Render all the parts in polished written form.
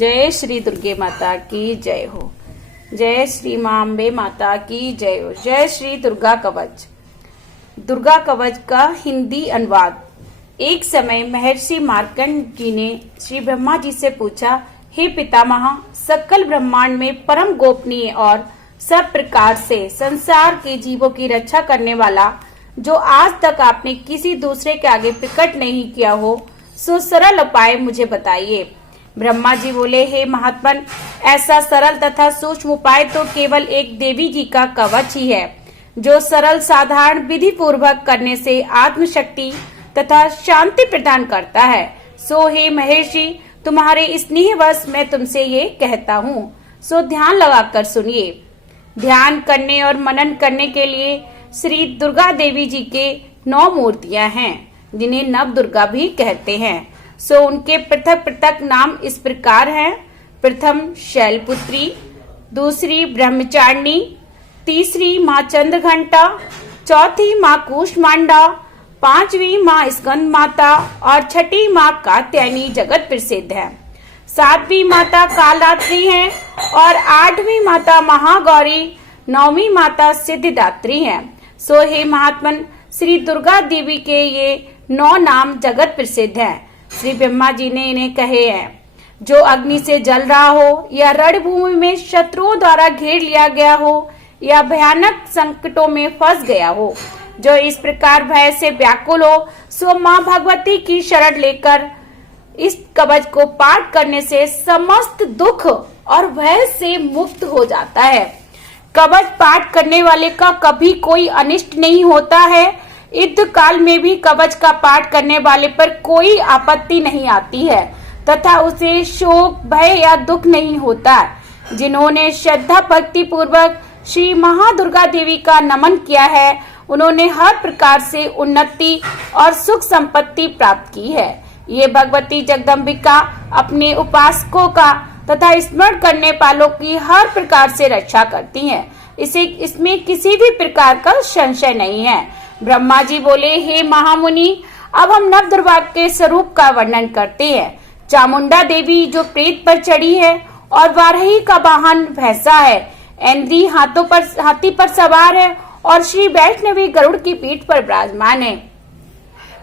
जय श्री दुर्गे माता की जय हो। जय श्री मां अम्बे माता की जय हो। जय श्री दुर्गा कवच। दुर्गा कवच का हिंदी अनुवाद। एक समय महर्षि मार्कंड जी ने श्री ब्रह्मा जी से पूछा, हे पितामह, सकल ब्रह्मांड में परम गोपनीय और सब प्रकार से संसार के जीवों की रक्षा करने वाला जो आज तक आपने किसी दूसरे के आगे प्रकट नहीं किया हो, सो सरल उपाय मुझे बताइए। ब्रह्मा जी बोले, हे महात्मन, ऐसा सरल तथा सूक्ष्म उपाय तो केवल एक देवी जी का कवच ही है, जो सरल साधारण विधि पूर्वक करने से आत्मशक्ति तथा शांति प्रदान करता है। सो हे महर्षि, तुम्हारे स्नेहवश मैं तुमसे ये कहता हूँ, सो ध्यान लगाकर सुनिए। ध्यान करने और मनन करने के लिए श्री दुर्गा देवी जी के 9 मूर्तियां हैं, जिन्हें नव दुर्गा भी कहते हैं। सो उनके पृथक पृथक नाम इस प्रकार हैं। प्रथम शैलपुत्री, दूसरी ब्रह्मचारिणी, तीसरी माँ चंद्रघंटा, चौथी माँ कूष्मांडा, पांचवी माँ स्कंद माता और छठी माँ कात्यायनी जगत प्रसिद्ध है। सातवीं माता कालरात्रि है और 8वीं माता महागौरी, 9वीं माता सिद्धिदात्री है। सो हे महात्मन, श्री दुर्गा देवी के ये 9 नाम जगत प्रसिद्ध हैं। श्री ब्रह्मा जी ने इन्हें कहे हैं। जो अग्नि से जल रहा हो, या रणभूमि में शत्रुओं द्वारा घेर लिया गया हो, या भयानक संकटों में फंस गया हो, जो इस प्रकार भय से व्याकुल हो, सो माँ भगवती की शरण लेकर इस कवच को पाठ करने से समस्त दुख और भय से मुक्त हो जाता है। कवच पाठ करने वाले का कभी कोई अनिष्ट नहीं होता है। युद्ध काल में भी कवच का पाठ करने वाले पर कोई आपत्ति नहीं आती है तथा उसे शोक, भय या दुख नहीं होता। जिन्होंने श्रद्धा भक्ति पूर्वक श्री महादुर्गा देवी का नमन किया है, उन्होंने हर प्रकार से उन्नति और सुख संपत्ति प्राप्त की है। ये भगवती जगदम्बिका अपने उपासकों का तथा स्मरण करने वालों की हर प्रकार से रक्षा करती हैं। इसमें किसी भी प्रकार का संशय नहीं है। ब्रह्मा जी बोले, हे महामुनि, अब हम नव दुर्गा के स्वरूप का वर्णन करते हैं। चामुंडा देवी जो प्रेत पर चढ़ी है और वाराही का वाहन भैंसा है, ऐन्द्री हाथी पर सवार है और श्री वैष्णवी गरुड़ की पीठ पर विराजमान है।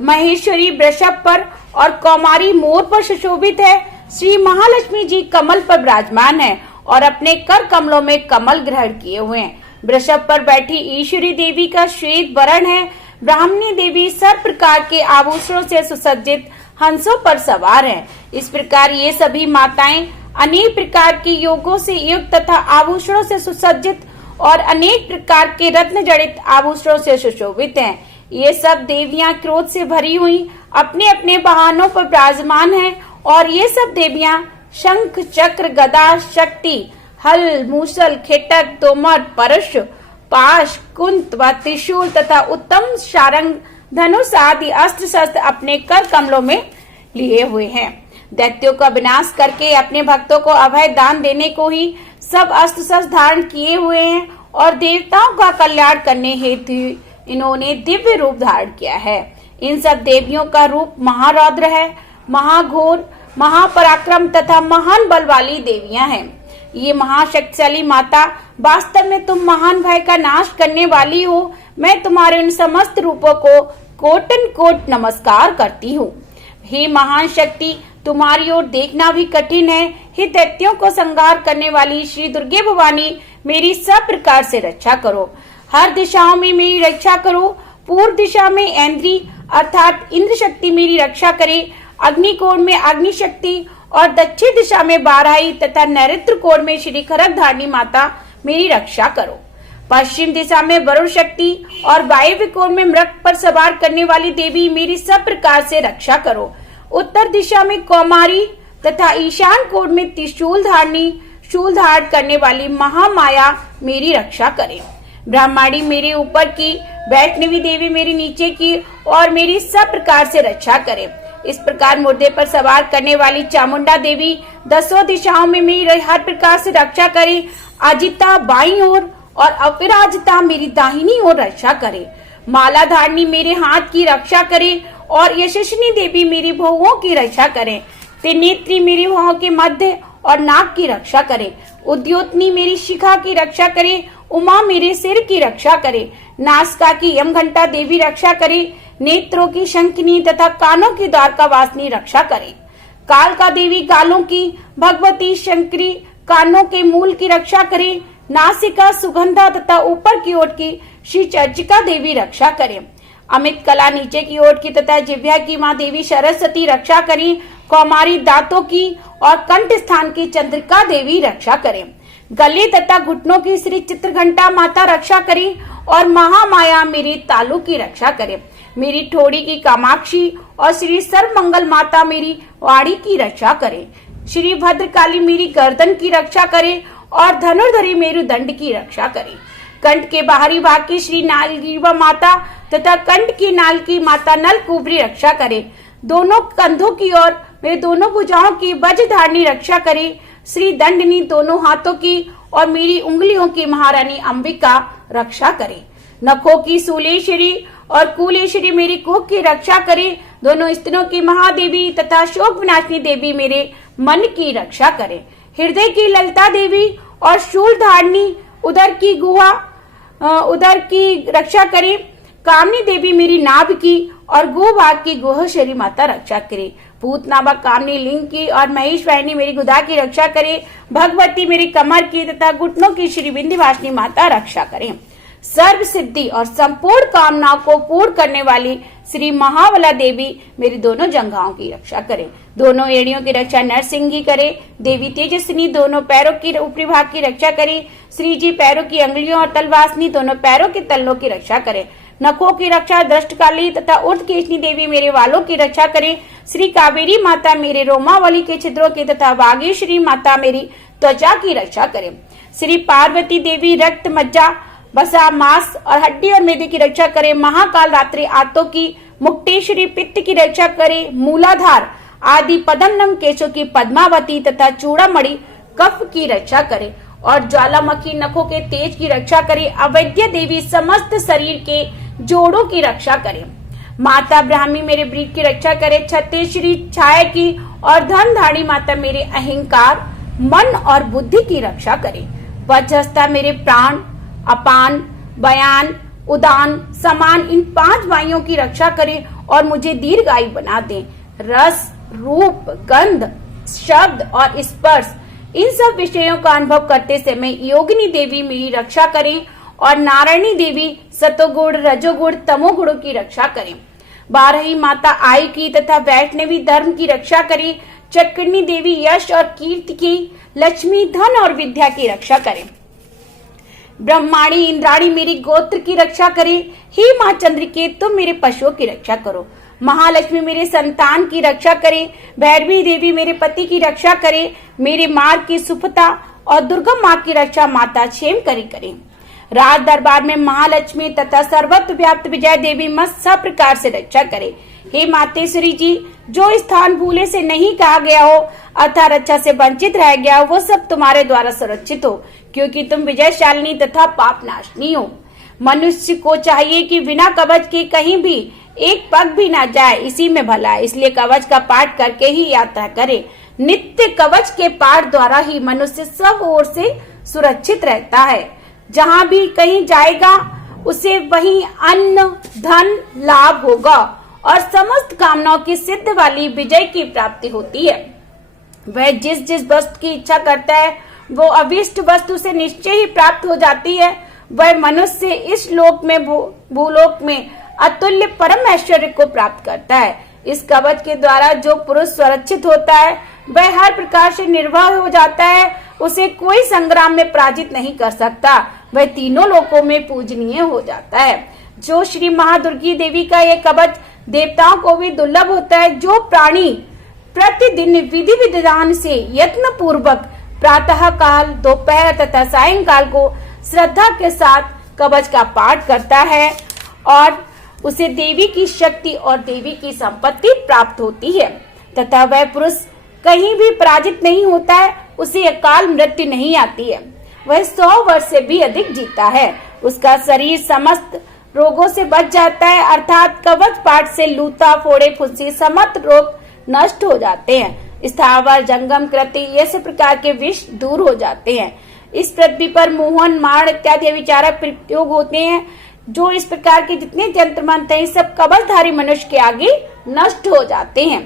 महेश्वरी वृषभ पर और कौमारी मोर पर सुशोभित है। श्री महालक्ष्मी जी कमल पर विराजमान है और अपने कर कमलों में कमल ग्रहण किए हुए हैं। वृषभ पर बैठी ईश्वरी देवी का श्वेत वर्ण है। ब्राह्मणी देवी सब प्रकार के आभूषणों से सुसज्जित हंसों पर सवार हैं। इस प्रकार ये सभी माताएं अनेक प्रकार के योगों से युक्त तथा आभूषणों से सुसज्जित और अनेक प्रकार के रत्न जड़ित आभूषणों से सुशोभित हैं। ये सब देवियां क्रोध से भरी हुई अपने अपने वाहनों पर विराजमान हैं और ये सब देवियां शंख, चक्र, गदा, शक्ति, हल, मूसल, खेटक, तोमर, परश, पाश, कुंत व त्रिशूल तथा उत्तम शारंग, धनुष आदि अस्त्र शस्त्र अपने कर कमलों में लिए हुए हैं। दैत्यों का विनाश करके अपने भक्तों को अभय दान देने को ही सब अस्त्र शस्त्र धारण किए हुए हैं और देवताओं का कल्याण करने हेतु इन्होंने दिव्य रूप धारण किया है। इन सब देवियों का रूप महारौद्र है। महाघोर, महापराक्रम तथा महान बल वाली देवियां हैं। ये महाशक्तिशाली माता, वास्तव में तुम महान भय का नाश करने वाली हो। मैं तुम्हारे उन समस्त रूपों को कोटन कोट नमस्कार करती हूँ। हे महान शक्ति, तुम्हारी ओर देखना भी कठिन है। हे दैत्यों को संहार करने वाली श्री दुर्गे भवानी, मेरी सब प्रकार से रक्षा करो। हर दिशाओं में मेरी रक्षा करो। पूर्व दिशा में ऐन्द्री अर्थात इंद्र शक्ति मेरी रक्षा करे। अग्निकोण में अग्नि शक्ति और दक्षिण दिशा में बाराही तथा नैऋत्य कोण में श्री खरग धारणी माता मेरी रक्षा करो। पश्चिम दिशा में वरुण शक्ति और वायव्य कोण में मृग पर सवार करने वाली देवी मेरी सब प्रकार से रक्षा करो। उत्तर दिशा में कौमारी तथा ईशान कोण में त्रिशूल धारणी, शूल धारण करने वाली महामाया मेरी रक्षा करे। ब्रह्माणी मेरे ऊपर की, वैष्णवी देवी मेरी नीचे की और मेरी सब प्रकार से रक्षा करे। इस प्रकार मुर्दे पर सवार करने वाली चामुंडा देवी 10 दिशाओं में मेरी हर प्रकार से रक्षा करे। अजिता बाईं ओर और अपराजिता मेरी दाहिनी ओर रक्षा करे। माला धारणी मेरे हाथ की रक्षा करे और यशस्विनी देवी मेरी भुवों की रक्षा करे। त्रिनेत्री मेरी भुवों के मध्य और नाक की रक्षा करे। उद्योतनी मेरी शिखा की रक्षा करे। उमा मेरे सिर की रक्षा करे। नासिका की यमघंटा देवी रक्षा करे। नेत्रों की शंखनी तथा कानों की द्वारका वासिनी रक्षा करे। कालका देवी गालों की, भगवती शंकरी कानों के मूल की रक्षा करे। नासिका सुगंधा तथा ऊपर की ओट की श्री चर्चिका देवी रक्षा करे। अमित कला नीचे की ओट की तथा जिह्वा की माँ देवी सरस्वती रक्षा करें। कौमारी दांतों की और कंठ स्थान की चंद्रिका देवी रक्षा करें। गले तथा घुटनों की श्री चित्रघंटा माता रक्षा करें और महामाया मेरी तालु की रक्षा करें। मेरी ठोड़ी की कामाक्षी और श्री सर्वमंगल माता मेरी वाणी की रक्षा करे। श्री भद्रकाली मेरी गर्दन की रक्षा करे और धनुर्धरी मेरुदंड की रक्षा करे। कंठ के बाहरी भाग की श्री नालग्रीवा माता तथा कंठ की नाल की माता नलकुबरी रक्षा करे। दोनों कंधों की और मेरे दोनों भुजाओं की वज्रधारणी रक्षा करे। श्री दंडनी दोनों हाथों की और मेरी उंगलियों की महारानी अंबिका रक्षा करे। नखों की सूलेश्वरी और कुलेश्वरी मेरी कुख की रक्षा करे। दोनों स्त्रियों की महादेवी तथा शोक विनाशिनी देवी मेरे मन की रक्षा करे। हृदय की ललिता देवी और शूल धारणी उदर की रक्षा करे। कामनी देवी मेरी नाभ की और गोभाग की गोहश्वरी माता रक्षा करे। पूतना कामनी लिंग की और महेश वाहिनी मेरी गुदा की रक्षा करे। भगवती मेरी कमर की तथा घुटनों की श्री विंध्यवासिनी माता रक्षा करे। सर्व सिद्धि और संपूर्ण कामनाओं को पूर्ण करने वाली श्री महाबला देवी मेरी दोनों जंघाओं की रक्षा करे। दोनों एड़ियों की रक्षा नरसिंह करे। देवी तेजस्विनी दोनों पैरों की ऊपरी भाग की रक्षा करे। श्री जी पैरों की अंगुलियों और तलवासनी दोनों पैरों के तल्लों की रक्षा करे। नखों की रक्षा दृष्टकाली तथा ऊर्ध्वकेशनी देवी मेरे वालों की रक्षा करे। श्री कावेरी माता मेरे रोमावली के छिद्रों की तथा वागीश्वरी माता मेरी त्वचा की रक्षा करे। श्री पार्वती देवी रक्त मज्जा बसा मांस और हड्डी और मेदे की रक्षा करे। महाकाल रात्रि आंतों की, मुक्तेश्वरी पित्त की रक्षा करे। मूलाधार आदि पद्मनम केशों की पद्मावती तथा चूड़ामणि कफ की रक्षा करे और ज्वालामुखी नखों के तेज की रक्षा करे। अवैद्य देवी समस्त शरीर के जोड़ों की रक्षा करे। माता ब्राह्मी मेरे ब्रीड की रक्षा करे। छत्तेश्वरी छाया की और धनधारी माता मेरे अहंकार, मन और बुद्धि की रक्षा करे। वज्रहस्ता मेरे प्राण, अपान, बयान, उदान, समान इन 5 वायुओं की रक्षा करे और मुझे दीर्घायु बना दे। रस, रूप, गंध, शब्द और स्पर्श इन सब विषयों का अनुभव करते समय योगिनी देवी मेरी रक्षा करें और नारायणी देवी सतोगुण, रजोगुण, तमोगुणों की रक्षा करें। 12 माता आयु की तथा वैष्णवी धर्म की रक्षा करें। चक्रनी देवी यश और कीर्ति की, लक्ष्मी धन और विद्या की रक्षा करें। ब्रह्माणी इंद्राणी मेरी गोत्र की रक्षा करे। हे माँ चंद्रिके तुम मेरे पशुओं की रक्षा करो। महालक्ष्मी मेरे संतान की रक्षा करे। भैरवी देवी मेरे पति की रक्षा करे। मेरे मार्ग की सुफता और दुर्गम माँ की रक्षा माता क्षेम करे। राज दरबार में महालक्ष्मी तथा सर्वत्र व्याप्त विजय देवी मस्त सब प्रकार से रक्षा करे। हे मातेश्वरी जी, जो स्थान भूले से नहीं कहा गया हो अर्थात रक्षा से वंचित रह गया हो वो सब तुम्हारे द्वारा सुरक्षित हो, क्योंकि तुम विजयशालिनी तथा पाप नाशनी हो। मनुष्य को चाहिए कि बिना कवच के कहीं भी एक पग भी ना जाए, इसी में भला है। इसलिए कवच का पाठ करके ही यात्रा करे। नित्य कवच के पाठ द्वारा ही मनुष्य सब ओर से सुरक्षित रहता है। जहाँ भी कहीं जाएगा उसे वहीं अन्न, धन, लाभ होगा और समस्त कामनाओं की सिद्ध वाली विजय की प्राप्ति होती है। वह जिस जिस वस्तु की इच्छा करता है वो अभिष्ट वस्तु से निश्चय ही प्राप्त हो जाती है। वह मनुष्य इस लोक में भूलोक में अतुल्य परम ऐश्वर्य को प्राप्त करता है। इस कवच के द्वारा जो पुरुष सुरक्षित होता है वह हर प्रकार से निर्भय हो जाता है। उसे कोई संग्राम में पराजित नहीं कर सकता। वह तीनों लोकों में पूजनीय हो जाता है। जो श्री महादुर्गी देवी का यह कवच देवताओं को भी दुर्लभ होता है। जो प्राणी प्रतिदिन विधि विधान से यत्न पूर्वक प्रातः काल, दोपहर तथा सायंकाल को श्रद्धा के साथ कवच का पाठ करता है और उसे देवी की शक्ति और देवी की संपत्ति प्राप्त होती है तथा वह पुरुष कहीं भी पराजित नहीं होता है। उसे अकाल मृत्यु नहीं आती है। वह 100 वर्ष से भी अधिक जीता है। उसका शरीर समस्त रोगों से बच जाता है, अर्थात कवच पाठ से लूता, फोड़े, फुंसी समस्त रोग नष्ट हो जाते हैं। स्थावर, जंगम, कृति ऐसे प्रकार के विष दूर हो जाते हैं। इस पृथ्वी पर मोहन, माण इत्यादि विचारक प्रयोग होते हैं। जो इस प्रकार के जितने यंत्र मंत्र हैं, सब कवचधारी मनुष्य के आगे नष्ट हो जाते हैं।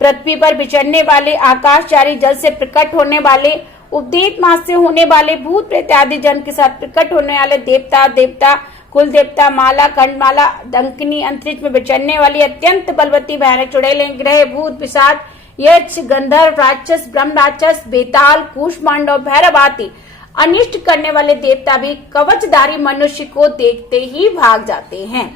पृथ्वी पर विचरने वाले, आकाशचारी, जल से प्रकट होने वाले, उपदेत मास से होने वाले, भूत प्रेत आदि जन के साथ प्रकट होने वाले देवता, कुल देवता, माला, खंडमाला, डंकिनी, अंतरिक्ष में विचरने वाली अत्यंत बलवती भयानक चुड़ैलें, ग्रह, भूत, पिशाच, यक्ष, गंधर्व, राक्षस, ब्रह्म राक्षस, बेताल, कूष्मांड और भैरव आदि अनिष्ट करने वाले देवता भी कवचधारी मनुष्य को देखते ही भाग जाते हैं।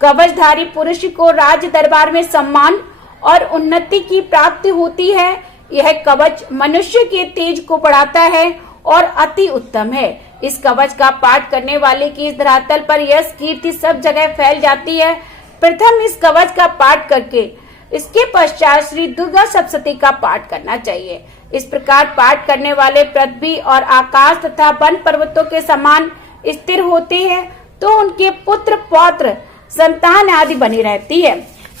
कवचधारी पुरुष को राज्य दरबार में सम्मान और उन्नति की प्राप्ति होती है। यह कवच मनुष्य के तेज को बढ़ाता है और अति उत्तम है। इस कवच का पाठ करने वाले की इस धरातल पर यश कीर्ति सब जगह फैल जाती है। प्रथम इस कवच का पाठ करके इसके पश्चात श्री दुर्गा सप्तशती का पाठ करना चाहिए। इस प्रकार पाठ करने वाले पृथ्वी और आकाश तथा वन पर्वतों के समान स्थिर होते हैं, तो उनके पुत्र पौत्र संतान आदि बनी रहती है।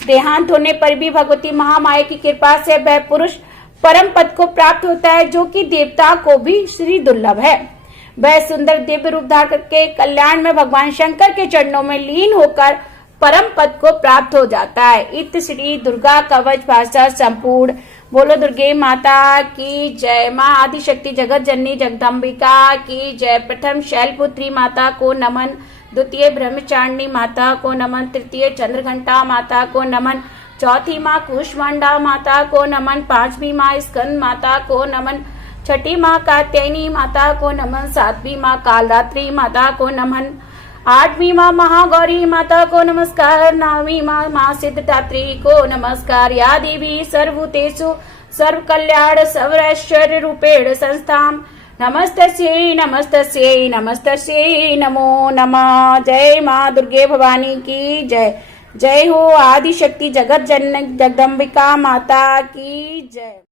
देहांत होने पर भी भगवती महामाया की कृपा से वह पुरुष परम पद को प्राप्त होता है, जो कि देवता को भी श्री दुर्लभ है। वह सुंदर दिव्य रूप धारण करके कल्याण में भगवान शंकर के चरणों में लीन होकर परम पद को प्राप्त हो जाता है। इत श्री दुर्गा कवच भाषा संपूर्ण। बोलो दुर्गे माता की जय। माँ आदिशक्ति जगत जननी जगदम्बिका की जय। प्रथम शैलपुत्री माता को नमन, द्वितीय ब्रह्मचारिणी माता को नमन, तृतीय चंद्रघंटा माता को नमन, चौथी माँ कूष्मांडा माता को नमन, पांचवी माँ स्कंद माता को नमन, छठी माँ कात्यायनी माता को नमन, सातवीं माँ कालरात्रि माता को नमन, आठवीं माँ महागौरी माता को नमस्कार, नौवीं माँ सिद्धदात्री को नमस्कार। या देवी सर्वभूतेषु सर्व कल्याण सर्वैश्वर्य रूपेण संस्थाम नमस्तस्यै नमस्तस्यै नमस्तस्यै नमो नमः। जय माँ दुर्गे भवानी की जय। जय हो आदिशक्ति जगत जननी जगदम्बिका माता की जय।